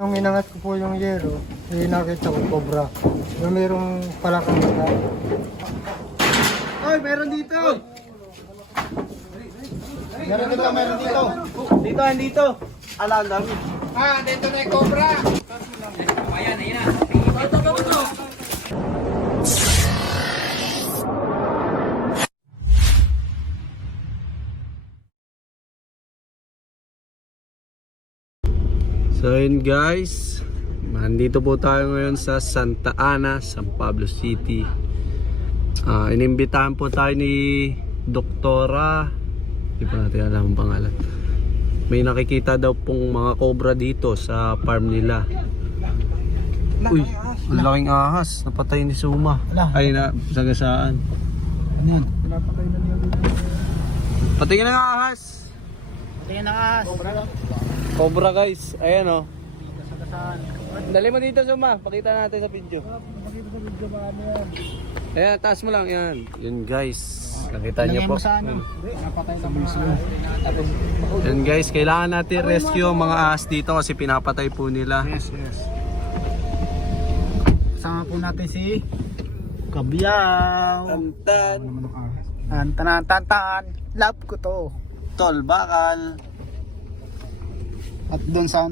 Nung inangat ko po yung yero, nakita ko cobra. Yung merong palakang mata. Oy, meron dito! Meron dito. Dito, andito. Alam namin. Dito na yung cobra. So yun guys, nandito po tayo ngayon sa Santa Ana, San Pablo City. Inimbitahan po tayo ni Doktora, hindi pa natin alam ang pangalan. May nakikita daw pong mga cobra dito sa farm nila. Uy, ang laking ahas, napatay ni Suma. Ay na, sagasaan. Ano yan? Pinapatay na niya dito. Patingin na ng ahas. Tingnan na nga. Cobra guys, ayan o. Dali mo dito Suma, pakita natin sa video. Makita sa video ba ano yan? Ayan, taas mo lang yan. Yun guys, nakita niyo po. Pinapatay na mga Yan guys, kailangan natin rescue ang mga ahas dito kasi pinapatay po nila. Yes. Kasama po natin si Kabiyaw. Tantan, Tantan. Love ko to. Tol Bakal, At doon sa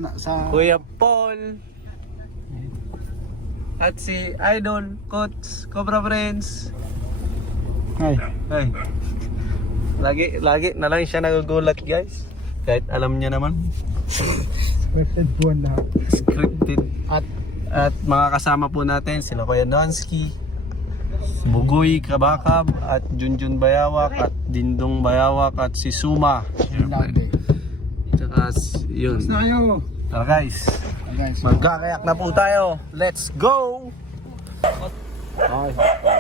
Kuya Paul, at si Idol, Coach, Cobra Friends. ay, Ay, lagi na lang siya nagugulat guys. Kahit alam niya naman, scripted buwan na. scripted. At mga kasama po natin sila Kuya Nonsky, Bugoy Kabakab, at Junjun Bayawak, at Dindong Bayawak, at si Suma. Tsaka yun. Na kayo. Tara guys, guys. magkakayak na po tayo. Let's go! Ay,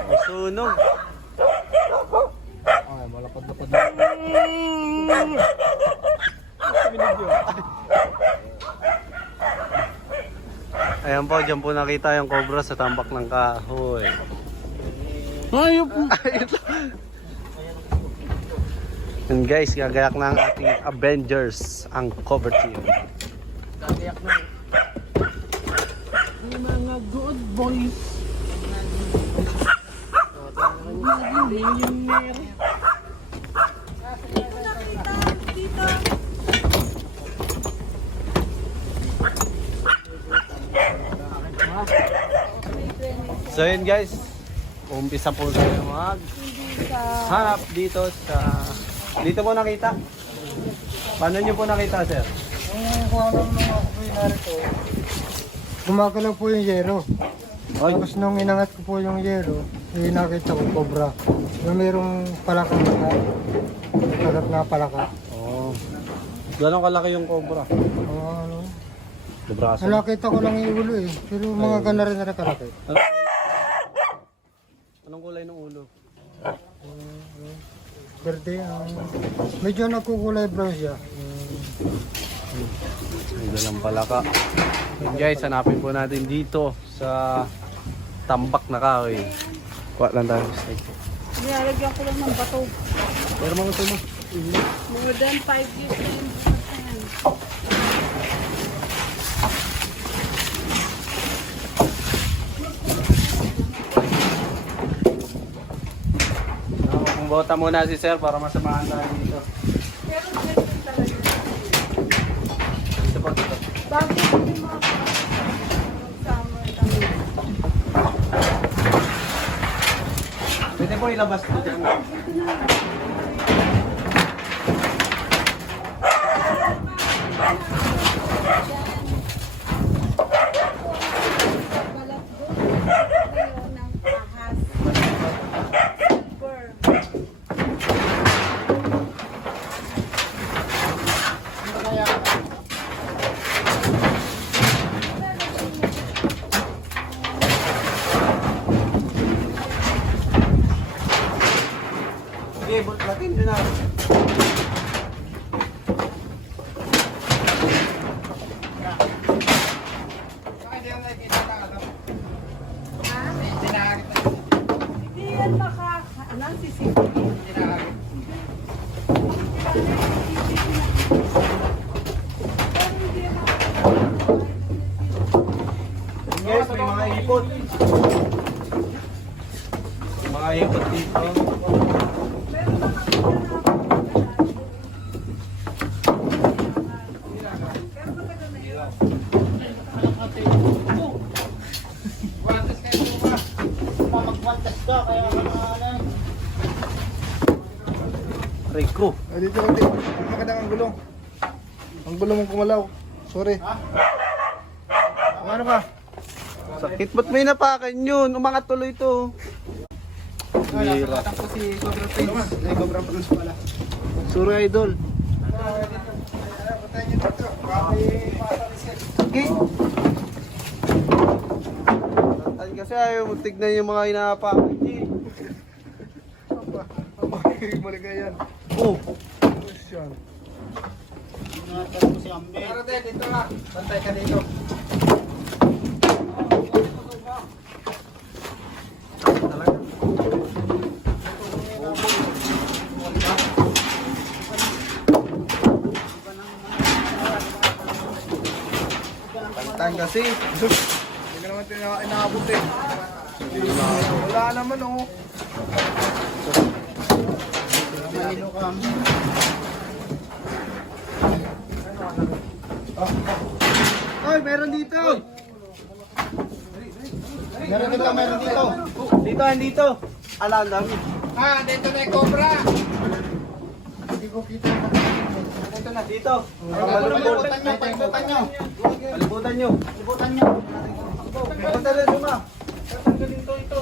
masunog. Ay, malapad-lapad na. Ayan po, dyan po nakita yung cobra sa tambak ng kahoy. Ayun po. And guys, gagayak na ang ating Avengers, ang cover team. Gagayak na. Mga good boys. So yun guys, umpisa po tayo hanap dito sa... Dito po nakita? Paano nyo po nakita sir? Kung ano nung ako po yung narito, gumagalaw po yung yero. Tapos nung inangat ko po yung yero, nakita ko cobra. Yung merong palakang mata. Kagat na palaka. Oh. Gano'ng kalaki yung cobra? Ano? Libraso. Nakita ko lang yung ulo eh. Pero mga gana rin na kalaki. Anong kulay ng ulo? Verde, medyo nagkukulay brown siya. May dalang palaka. Yun guys, hanapin po natin dito sa tambak na kahoy. Kuha lang tayo. Nilalagyan ko lang ng bato. Pero mga ito mo. More than 5 years na yung yan. Kung bota muna si sir para masamahan tayo dito. Pero ganun talaga. Dito po, dito. Bago yung mga summer kami. Pwede po ilabas dito. Balat doon. Ngayon ng ahas. Silver. Sige, hipot. Mga hipot dito. Rico. Ay, dito. Magandang ang gulong. Ang gulong mong kumalaw. Sorry. Ano ka? Sakit, ba't may napakan yun? Umangat tuloy to. Bira. Ko si Cobra Prince. Ay, Cobra Prince pala. Sorry, idol. Okay. Ay, kasi ayaw mo tignan yung mga inapakan niya. Maligayan. Oh. Yan. Parate, dito ka. Bantay ka dito. Pantan kasi. Hindi ka naman inaabot eh. Wala naman oh. Oy, meron dito. Meron dito. Dito, andito. Ala, ang dami. Ah, dito na yung Cobra. Hindi ko kita. Dito na, dito. Palibutan nyo, palibutan nyo. Palibutan nyo. Palibutan nyo. Punta lang luma. Tatanggalin to ito.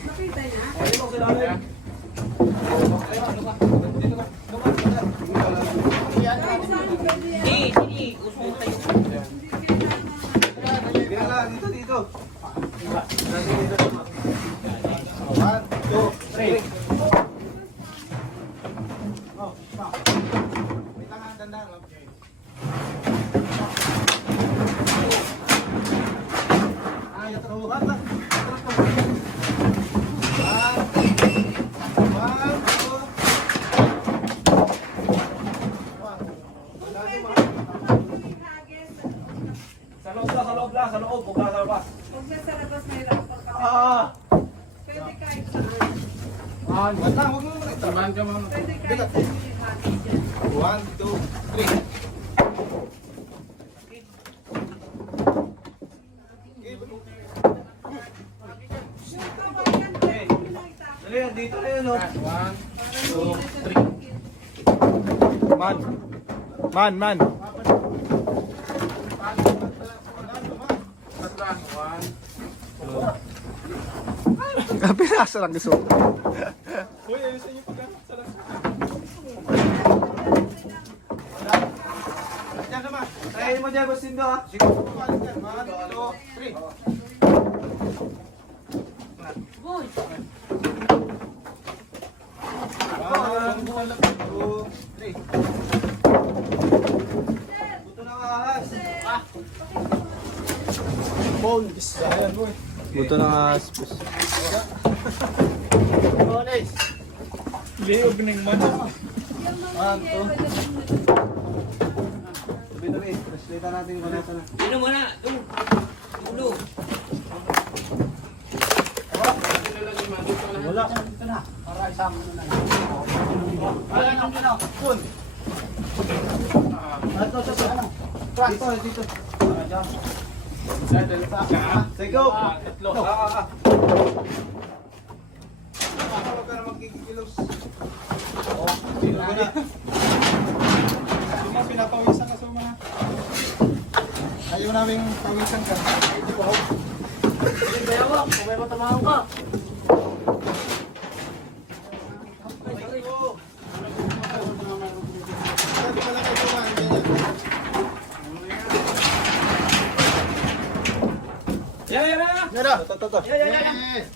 Nakita niya? Dito, dito. Sa loob, huwag na sa labas. Huwag na sa labas, mayroon pa kami. Pwede kahit saan. Pwede kahit saan yung hati dyan. 1, 2, 3. Yung kawayan, pwede mo lang itapon. Dali, dito na yun, oh. Man. Pinasa lang gusto. Uy, ayusin niyo pagkakasa lang. Diyan naman. Try mo dyan, Gustindo, ha? Sige, pabalik yan. 1, 2, 3. Boy, 1, 2, 3. Buto ng ahas. Phone. Ayan, boy. Buto ng ahas. Hindi, opening man. yung mga yero na Tabi-tabi. Translate natin yung balita na. Sino mo na? Ulo. Wala. Para isama mo na. Wala nang pinaw. Phone. Dito, dito. Sige, go. Tatlo. Huwag ka na magkikilos. Sino ka na? Suma, pinapawisan ka, Suma. Ayaw namin pawisan ka. Hindi ko hope. Bayawak, kung may matamahan ka. Sabi ka lang kay Suma. Yan. Yara! Ito. Yes!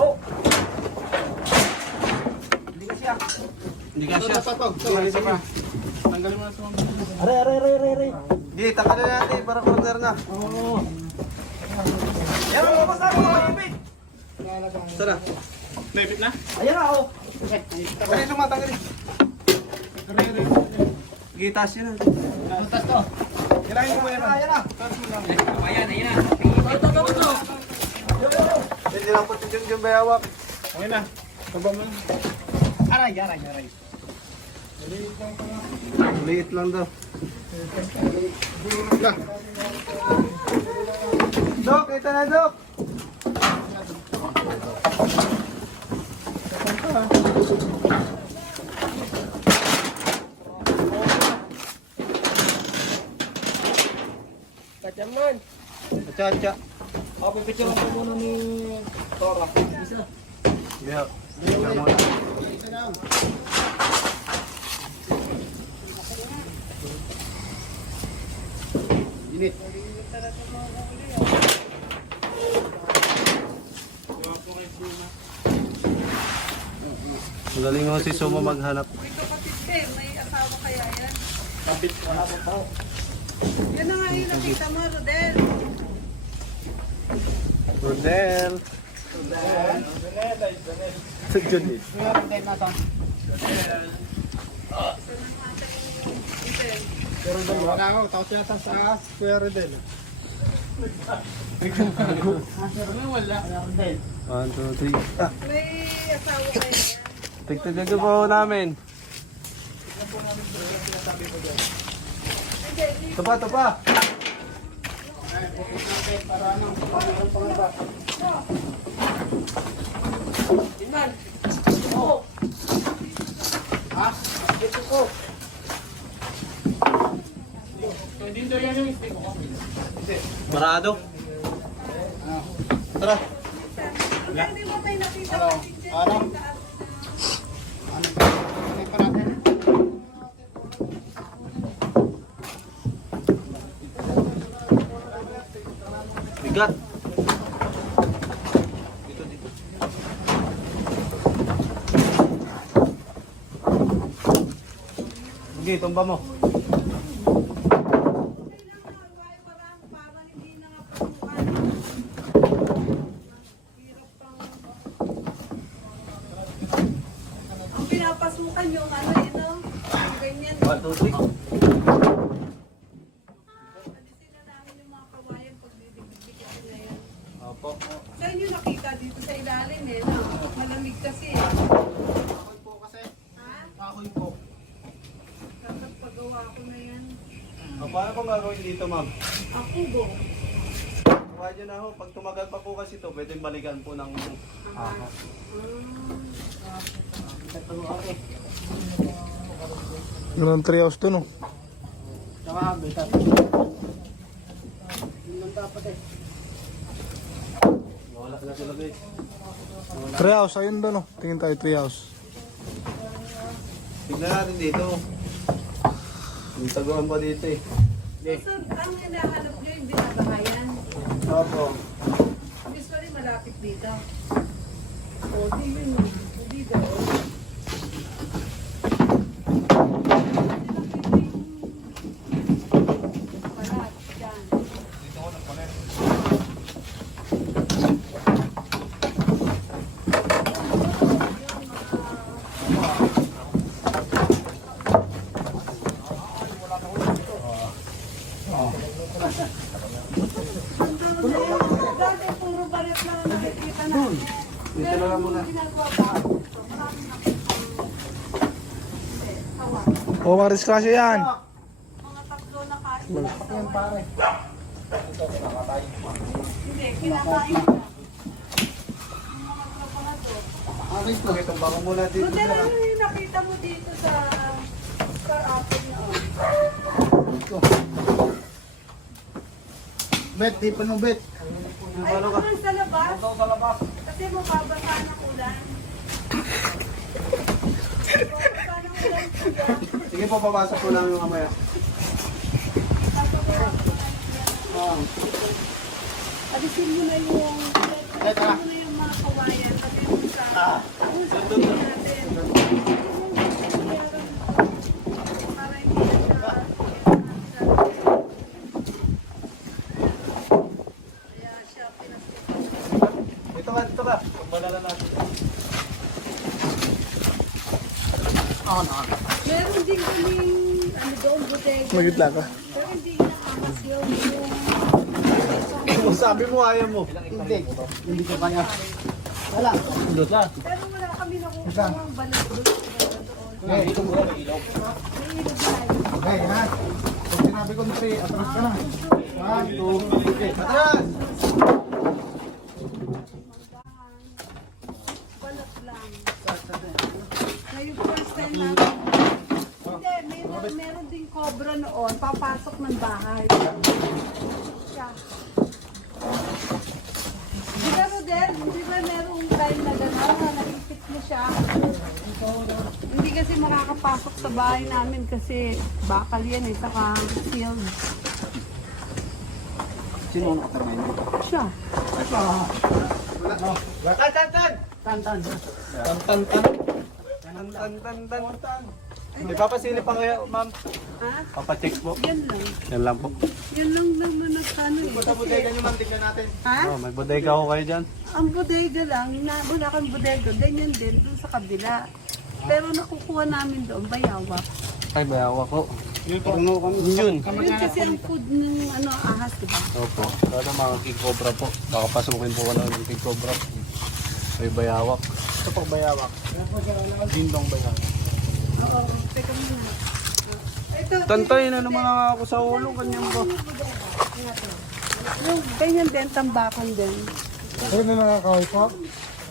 Oh, Hindi ka siya. Isa pa. Tanggalin mo na sa mga. Aray. Hindi, tanggalin natin para corner na. Oo. Yan, lumabas na ako, maipit. Sana. Naipit na? Ayan na, oh. Tanggalin ito, matanggalin. Gitas yun ah. Butas to. Kailangan mo yan. Ayan na. Hindi lang po yung bayawak. Okay na. Taba mo na. Aray. Liit lang daw. Dok, ito na Dok. Kacaman. Acha. Ako, pipicture ko muna ni Tora. Isa. Yeah. Init. Magaling mo si Sumo maghanap. May kapatid ka eh. May asawa kaya yan. Kapit. Wala pa pa. Yan na nga yung nakita mo, Rodel. Rodel. Sa Junit. Pero dalawa na ako, tapos yata sa Kuya Rodel. 1, 2, 3. May asawa kaya yan. Tignan po namin. Ito pa. Marado. Tara. Hindi mo tayo nakita mo. Ano? Bigat. Dito. Sige, tumba mo. Parang hindi na nga pasukan. Hirap pang... Ang pinapasukan yung ano yun, no? Yung ganyan. 1, 2, 3. Alisin na namin yung mga kawayan pag didikit na yan. Opo. Saan nyo nakita dito sa ilalim eh? No? Malamig kasi eh. Kahoy po kasi. Ha? Kahoy po. Dapat pagawa ko na yan. Paano kung gagawin dito, ma'am? Ako go. Kuha nyo na ho. Pag tumagal pa po kasi ito, pwedeng balikan po ng aho. Yun ang treehouse doon, oh. Tsaka bitat. Yun lang dapat eh. Wala na sila guys. Treehouse, ayun doon, oh. Tingin tayo treehouse. Tignan natin dito. May taguan pa dito eh. So, ang hinahanap nyo yung binabahayan. Opo. Usually malapit dito. O, di yun. Hindi daw. Palat, dyan. Dati puro balat lang ang nakikita na. Dito na lang muna. Ginagawa pa ako. Maraming nakikita. Oh, Maris Klasyo yan. Mga tatlo na kain. Hindi, kinakain ko. Mga kapala to. Akin po. Itong bako muna dito. Buti lang yung nakita mo dito sa apple na. Bet, di pa no bet. Ay, naman sa labas. Sa labas. Kasi mababasa ng ulan. Mababasa ng ulan siya. Sige po, papasok po lang yung mamaya. Alisin mo na yung mga kawayan. Kasi yung sa natin. ito ka. Pagbalala natin. Meron din kaming, ano doon, bodega. Magitla ka. Pero hindi nakakas yung Kung sabi mo, ayaw mo. Hindi ko kaya. Wala. Pindot lang. pero wala kami nakukuha ang balik doon. Okay. Dito mo may ilaw. May ilog na yun. Okay, ha? Pag sinabi ko na sa'yo, atras ka na. 1, 2, 3, Atras! Balot lang. Na yung first time natin. Hindi, meron ding cobra noon. Papasok ng bahay. Siya. Di ba, Rodel? Di ba merong time na gano'n na naipit mo siya? Hindi kasi makakapasok sa bahay namin kasi bakal yan eh, saka sealed. Sino ang nakatarmay mo? Siya. Tan. May papasilip pa kayo, ma'am. Ha? Papacheck po. Yan lang. Yan lang po. Yan lang naman nagkano eh. Bodega nyo, ma'am. Tignan natin. Ha? Oh, may bodega ko kayo dyan. Ang bodega lang, wala kang bodega, ganyan din doon sa kabila. Pero nakukuha namin doon, bayawak. Ay, bayawa ko. Puno kami yun. Yun kasi ang food ng ano, ahas, diba? Opo. Sana mga king cobra po. Baka pasukin po ko ng king cobra. May bayawak. Ito po, bayawak. Dindong bayawak. Oo, teka muna. Ito, Tantay na naman ako sa ulo. Kanyang ba? yung ganyan din, tambakan din. Pero may mga kahoy po.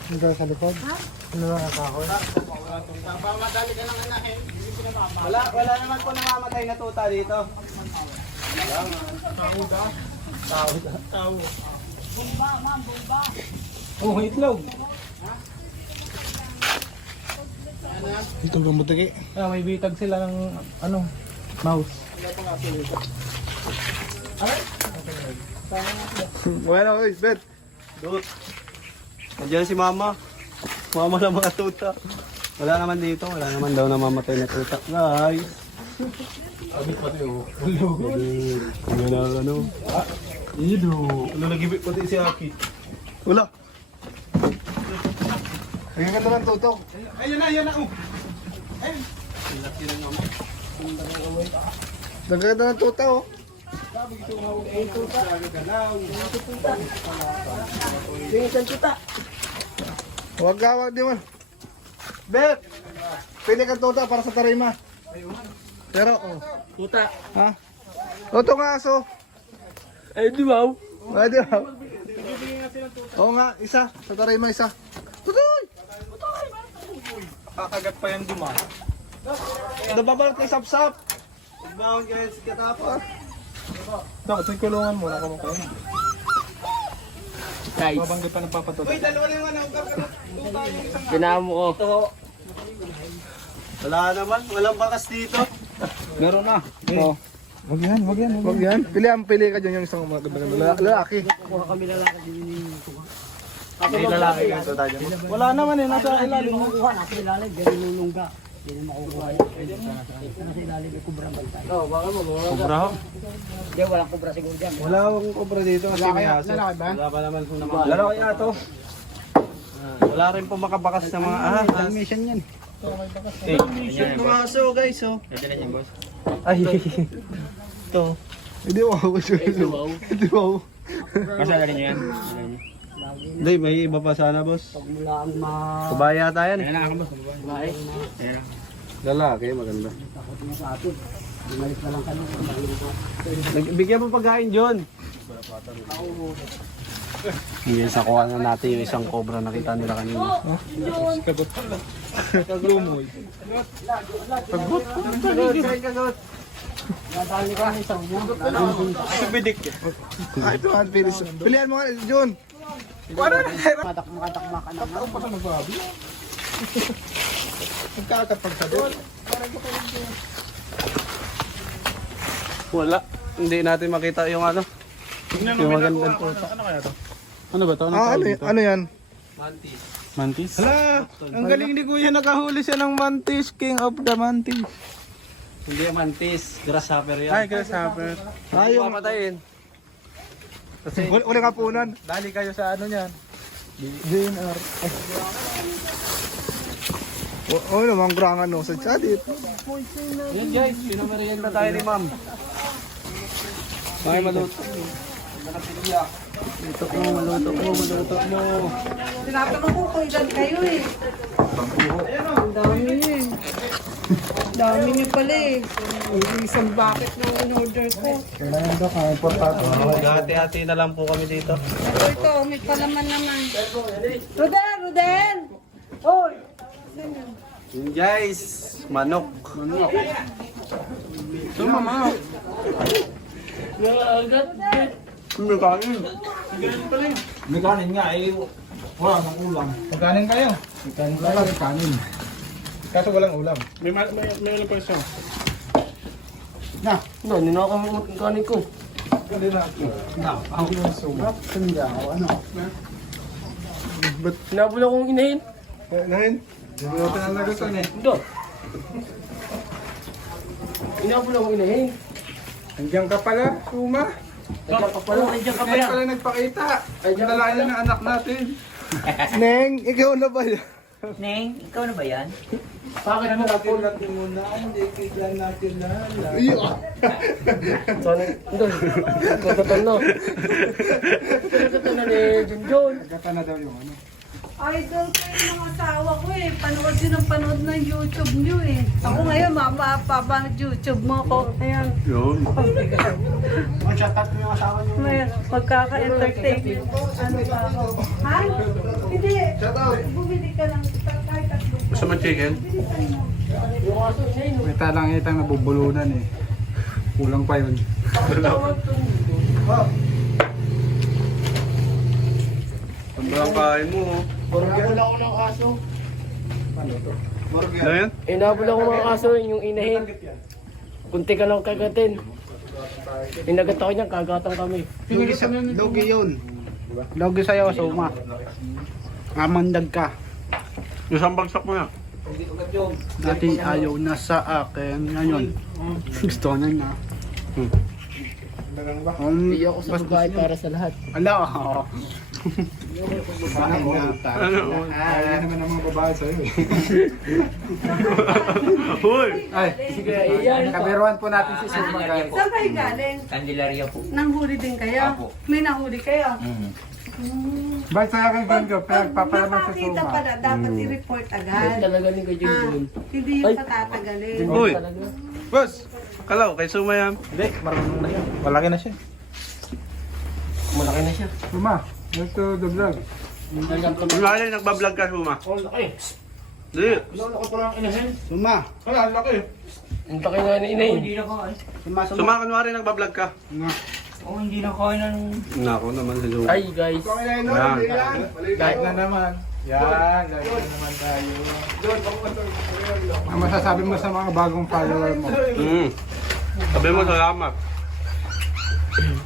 Hindi sa likod. Ha? May mga kahoy. Wala naman po namamatay na tuta dito. Oh, itlog. Itong gamutagi. May bitag sila ng ano, mouse. Wala na, oy, Bet. Dut. Nandiyan si mama. Mama ng mga tuta. Wala naman dito. Wala naman daw namamatay na tuta. Guys. Abit pati, oh. Ano na ano? Ido. Ano nagibit pati si Aki? Wala. Ang ganda ng tutok. Ayun na, oh. Ang ganda ng tutok, oh. Tingin tuta. Huwag ka, huwag di man. Bet! Pili kang tuta para sa tarima. Pero, oh. Tuta. Ha? Ito nga, aso. Ay, di ba? Ay, di ba? Oo nga, isa. Sa tarima, isa. Tutoy! Kakagat pa yan duma. Nababalot kay Sapsap. Bawang guys, katapos. Dapat sa kulungan mo, nakamukain. Guys. Babanggit pa ng papatuto. Uy, dalawa na naman ang tuta yung isang Pinamo ko. ito. Wala naman. Walang bakas dito. Meron na. Oh. Wag yan, wag yan. Wag yan. Pili ka dyan yung isang maganda lalaki. May lalaki yung tuta dyan. Wala naman eh, nasa ilalim. Kubra ho? Wala akong kubra dito kasi may aso. Wala pa naman po naman. Lalaki nga to. Wala rin po makabakas sa mga ahas. Mission yan. Shoot mga aso guys oh. Ay. Ito. Hindi wow. Hindi wow. Masala rin yan. Hindi, may iba pa sana boss. Kubaya yata yan. Lalaki, maganda. Bigyan mo pagkain, John. Hindi, sakuha na natin yung isang cobra na kita nila kanina. Lumoy. Kagot. Kagot. Bidik. Ah, ito ang pilis. Pilihan mo nga, Jun. Tatakbo pa sa magbabi. Nagkakapag sa doon. Wala. Hindi natin makita yung ano. Yung magandang puta. Ano kaya to? Ano ba ito? Ah, ano yan? Mantis. Hala, ang galing ni Kuya, nakahuli siya ng mantis, king of the mantis. Hindi yung mantis. Grasshopper yan. Ay, grasshopper. Ah, yung Papatayin. uling hapunan. Dali kayo sa ano niyan. DNR. Oo naman, grangan no, sa chadit. Yan guys, pinamerienda tayo ni ma'am. Bakit maluto? Maluto mo. Tinatanong ko kung ilan kayo eh. Ang dami niyo eh. Ang dami niyo pala eh. Yung isang bucket na in-order ko. Kailangan daw kaya importante. Hati-hati na lang po kami dito. Ito, may palaman naman. Ruden! Hoy! Yun guys, manok. So, mama. May kanin. May kanin nga eh. Wala nang ulam. Magkanin kayo? Wala rin kanin. Kaso walang ulam. May ulam pa siya. Na. No, hindi na ako kanin ko. Na. Ako yung sumat. Kanya ako. Ano? Sinabula kong inahin. Nahin? Hindi mo pinalagutan eh. Ito. Sinabula kong inahin. Andiyan ka pala, Suma. Nandiyan ka pala. Ngayon pala nagpakita. Dalayan na ng anak natin. Neng, ikaw na ba yan? Neng, ikaw na ba yan? Bakit mo ako? muna, hindi kailan natin lala. Sana, ito. Kagatan na. Kagatan na ni Junjun. Gata na daw yung ano. Idol ko yung mga asawa ko eh. Panood yun ang panood ng YouTube nyo eh. Ako ngayon, mama, papa, YouTube mo ko. Ayan. Yun. Mag-chat mo yung asawa niyo. Ngayon, pagkaka-entertain. Ano pa ako? Ha? Hindi. Bumili ka lang. Kahit tatlo. Gusto mo chicken? Bilisan mo. May talang-itang nabubulunan eh. Kulang pa yun. Sobrang kain mo. Oh. Inabol ako ng aso. Ano yan? Inabol ako mga aso, yung inahin. Kunti ka lang kagatin. Inagat ako niyan, kagatan kami. Logi yun. Logi sa'yo, Suma. Amandag ka. Isang bagsak mo na. Dati ayaw na sa akin. Ngayon, gusto na na. Hindi ako sa babae para sa lahat. Ala, oo. Ano? Kaya naman ang mga babae sa'yo eh. Hoy! Ay, Sige, iyan. kabiruan po natin si Suma guys. Saan kayo galing? Candelaria po. Nanghuli din kayo? Apo. May nahuli kayo? Ba't sa akin ganito? Pag Pagpapalaman sa nakakita Suma. pala, dapat i-report agad. Talaga ni kay Junjun. Hindi yung patatagalin. Uy! Talaga. Boss! Kalaw, kay Suma yan. Hindi, marunong na yan. Malaki na siya. Malaki na siya. Suma, ito the vlog. Malaki nagbablog ka, Suma. Oh, laki. Di. Lalo ko parang inahin. Suma. Wala, ang laki. Ang laki nga na inahin. Hindi na kain. Suma, Suma. Suma, kunwari nagbablog ka. Oo, hindi na kain ng... Nako naman si Suma. Ay guys. Yan. Light na naman. Yan, light na naman tayo. Ang masasabi mo sa mga bagong follower mo? Sabi mo salamat.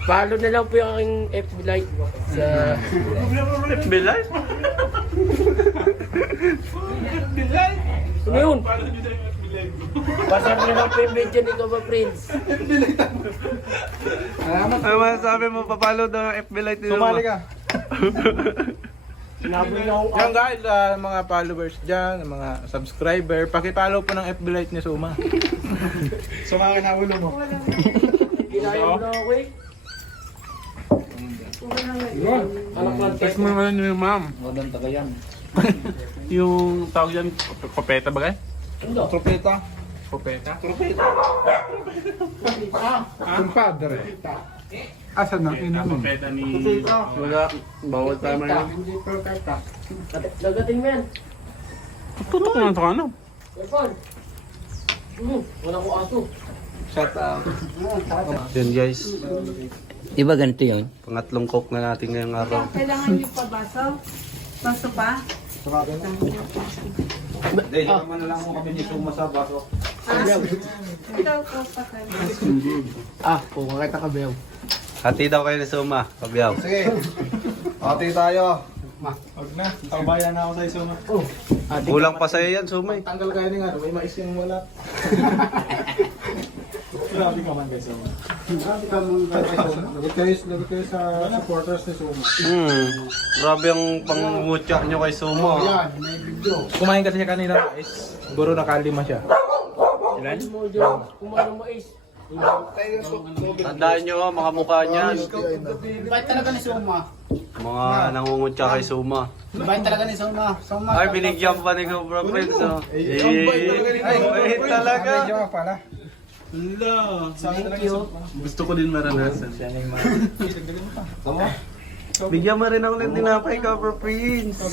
Follow na lang po yung aking FB like sa... Bilay? Ano yun? Pasap na lang po yung video ni Kaba Prince. Ano masasabi mo, papalo daw ng FB Light ni Suma? Sumali ka. Sinabol na akong Yan guys, mga followers dyan, mga subscriber, pakipollow po ng FB Light ni Suma. Suma ka na ulo mo. ginaya mo na ako eh. Anak lang Text mo naman yung ma'am. Magandang taga yan. Yung tawag yan, kopeta ba kayo? Ano? Tropeta. Tropeta? Tropeta. Kumpadre. Asan na? Inamin. Wala, bawal tama yun. Lagatin mo yan. Tutok naman sa ano? Evan. Wala ko aso. Yan guys, Di ba ganito yun? pangatlong coke na natin ngayong araw. Kailangan niyo pa baso? Baso pa? Hindi, naman na lang ako kami ni Suma sa baso. Ikaw ko pa kayo. Ah, kung kakita ka Bel. Hati daw kayo ni Suma, kabiyaw. Sige. Ati tayo. Huwag na. Tabayan na ako sa Suma. Kulang pa sa'yo yan, Suma. Tanggal kayo ng ano, may mais yung wala. Lagot kayo sa supporters ni Suma. Grabe ang pangungutya nyo kay Suma. Kumain kasi siya kanina guys. Siguro nakalima siya. Kumain ng mais. Tandaan nyo mga mukha niyan. Bait talaga ni Suma. Mga nangungutya kay Suma. Bait talaga ni Suma. Suma. Ay, binigyan pa ni Cobra Prince. Oh. Wait talaga. Medyo ka pala. Thank you. Gusto ko din maranasan. Bigyan mo rin ako ng tinapay, Cobra Prince.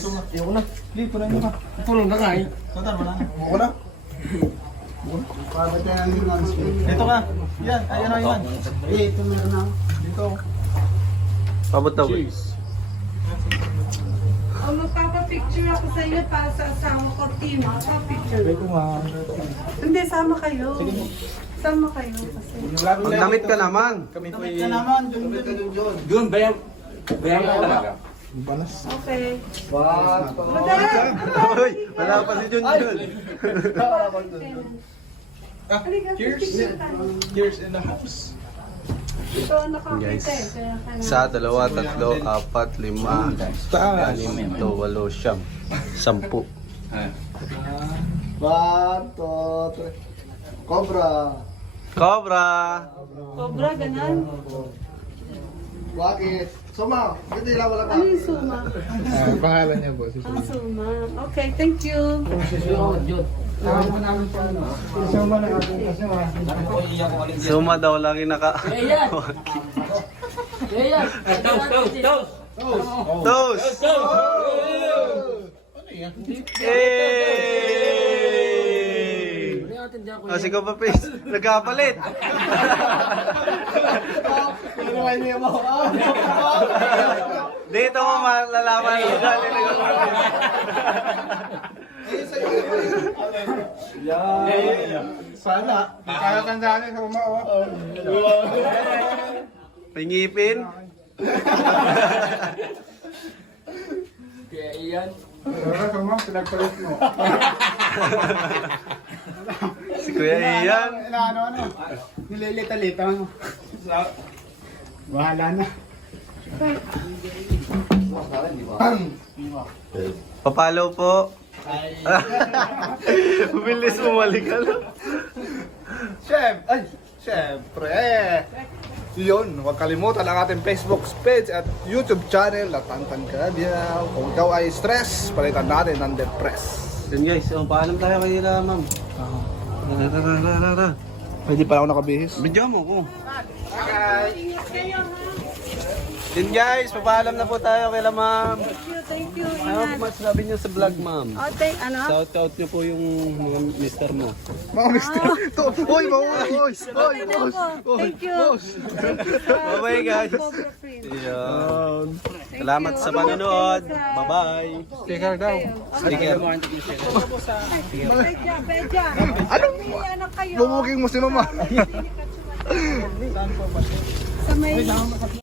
Pulong na nga eh. Dito ka. Yan, ayan na yan. Ito meron na. Dito. Pabot daw. Oh, magpapapicture ako sa iyo para sa asawa ko, team. Magpapicture. Ito nga. Hindi, sama kayo. Sama kayo kasi. Magdamit ka naman. Kami po Ito naman. Doon, bayan ka talaga. Okay. Madali! Hoy, wala pa si Junjun. Halika, picture tayo. Cheers in the house. Ito, nakakita eh. Guys. Kaya kaya. Isa, dalawa, tatlo, apat, lima, anim, ito, walo, siyam. 10. Cobra. Cobra! Cobra, ganun. Bakit? Suma, hindi lang wala Ano yung suma? pangalan niya po. Ang suma. Okay, thank you. Suma na ating kasama. Suma daw lagi naka... Ayan! Ayan! Toast! Toast! Hey! Ah, si Cobra Prince, nagkapalit! Dito mo malalaman yung dali ni Cobra Prince. Sana. Kaya tandaan ni Suma, oh. May ngipin. Kaya iyan. Pero Suma, pinagpalit mo. Si Kuya Ian. Ano? Nililita-lita ano. Bahala na. Papalo po. Bilis bumalik ka lang. Siyempre. Yun, huwag kalimutan ang ating Facebook page at YouTube channel at Tantan Carabia. Kung ikaw ay stress, palitan natin ng depress. Then guys, paalam tayo kanina, ma'am. Hindi pa ako nakabihis. Bidyo mo ko. Then guys, papaalam na po tayo kay ma'am. Thank you. Ano po masasabi niyo sa vlog, ma'am? Okay, ano? Shout out niyo po yung mga mister mo. Mga mister. Hoy, boss. Okay na po. Thank you. Thank you sa Bye-bye, guys. Cobra Prince. Ayan. Salamat sa panonood. Bye-bye. Sticker daw. Sticker. Bedya. Ano? Anak kayo. Bumuking mo si mama. Sa may